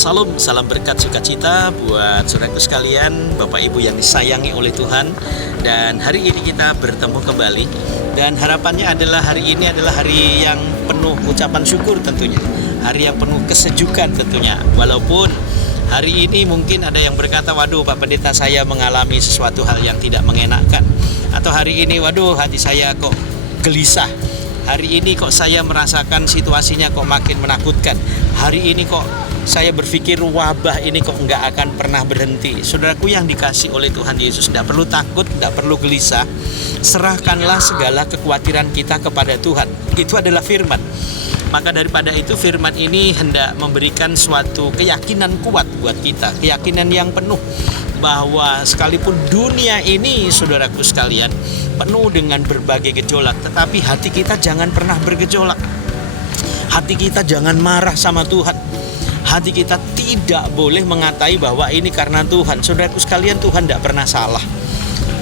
Salam, salam berkat sukacita buat saudaraku sekalian, Bapak Ibu yang disayangi oleh Tuhan. Dan hari ini kita bertemu kembali. Dan harapannya adalah hari ini adalah hari yang penuh ucapan syukur tentunya. Hari yang penuh kesejukan tentunya. Walaupun hari ini mungkin ada yang berkata, waduh Pak Pendeta, saya mengalami sesuatu hal yang tidak mengenakan. Atau hari ini, waduh hati saya kok gelisah. Hari ini kok saya merasakan situasinya kok makin menakutkan. Hari ini kok saya berpikir wabah ini kok nggak akan pernah berhenti. Saudaraku yang dikasih oleh Tuhan Yesus, tidak perlu takut, tidak perlu gelisah. Serahkanlah segala kekhawatiran kita kepada Tuhan. Itu adalah firman. Maka daripada itu firman ini hendak memberikan suatu keyakinan kuat buat kita. Keyakinan yang penuh bahwa sekalipun dunia ini, saudaraku sekalian, penuh dengan berbagai gejolak, tetapi hati kita jangan pernah bergejolak. Hati kita jangan marah sama Tuhan. Hati kita tidak boleh mengatai bahwa ini karena Tuhan. Saudaraku sekalian, Tuhan tidak pernah salah.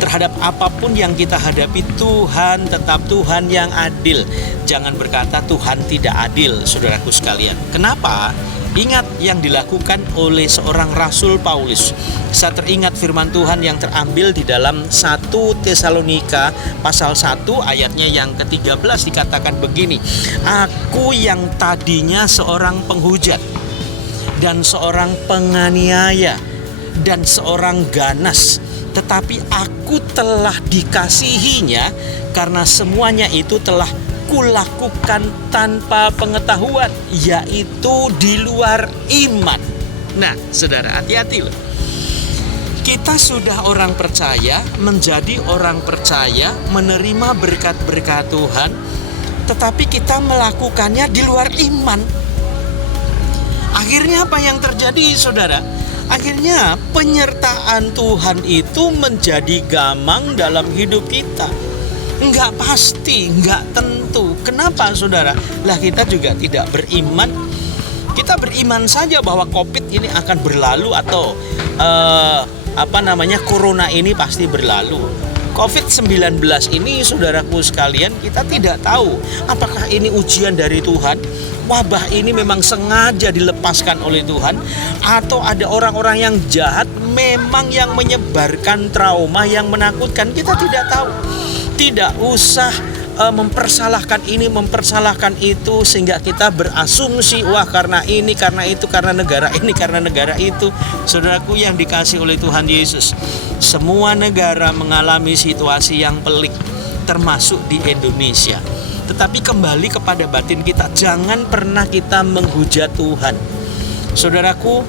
Terhadap apapun yang kita hadapi, Tuhan tetap Tuhan yang adil. Jangan berkata Tuhan tidak adil, saudaraku sekalian. Kenapa? Ingat yang dilakukan oleh seorang Rasul Paulus. Saya teringat firman Tuhan yang terambil di dalam 1 Tesalonika pasal 1 ayatnya yang ke-13 dikatakan begini. Aku yang tadinya seorang penghujat dan seorang penganiaya dan seorang ganas, tetapi aku telah dikasihinya karena semuanya itu telah kulakukan tanpa pengetahuan, yaitu di luar iman. Nah, saudara, hati-hati loh. Kita sudah orang percaya, menjadi orang percaya, menerima berkat-berkat Tuhan, tetapi kita melakukannya di luar iman. Akhirnya apa yang terjadi, saudara? Akhirnya penyertaan Tuhan itu menjadi gamang dalam hidup kita. Enggak pasti, enggak tentu. Kenapa, saudara? Lah kita juga tidak beriman. Kita beriman saja bahwa COVID ini akan berlalu atau corona ini pasti berlalu. COVID-19 ini, saudaraku sekalian, kita tidak tahu apakah ini ujian dari Tuhan. Wabah ini memang sengaja dilepaskan oleh Tuhan, atau ada orang-orang yang jahat memang yang menyebarkan trauma yang menakutkan. Kita tidak tahu. Tidak usah mempersalahkan ini, mempersalahkan itu, sehingga kita berasumsi, wah karena ini, karena itu, karena negara ini, karena negara itu. Saudaraku yang dikasih oleh Tuhan Yesus, semua negara mengalami situasi yang pelik, termasuk di Indonesia. Tetapi kembali kepada batin kita, jangan pernah kita menghujat Tuhan. Saudaraku,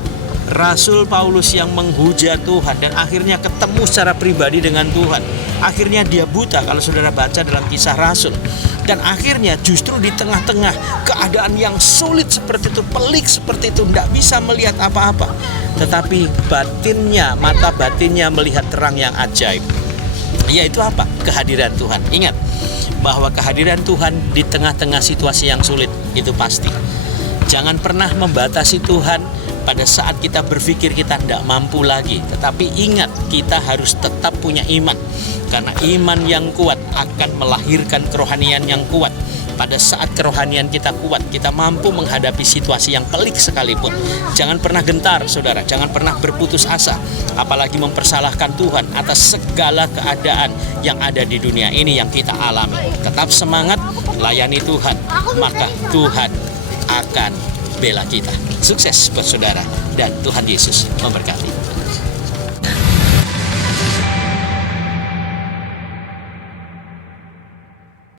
Rasul Paulus yang menghujat Tuhan dan akhirnya ketemu secara pribadi dengan Tuhan. Akhirnya dia buta kalau saudara baca dalam Kisah Rasul. Dan akhirnya justru di tengah-tengah keadaan yang sulit seperti itu, pelik seperti itu, tidak bisa melihat apa-apa. Tetapi batinnya, mata batinnya melihat terang yang ajaib. Yaitu apa? Kehadiran Tuhan. Ingat bahwa kehadiran Tuhan di tengah-tengah situasi yang sulit itu pasti. Jangan pernah membatasi Tuhan pada saat kita berpikir kita tidak mampu lagi. Tetapi ingat, kita harus tetap punya iman. Karena iman yang kuat akan melahirkan kerohanian yang kuat. Pada saat kerohanian kita kuat, kita mampu menghadapi situasi yang pelik sekalipun. Jangan pernah gentar, saudara. Jangan pernah berputus asa. Apalagi mempersalahkan Tuhan atas segala keadaan yang ada di dunia ini yang kita alami. Tetap semangat, layani Tuhan. Maka Tuhan akan bela kita. Sukses buat saudara, dan Tuhan Yesus memberkati.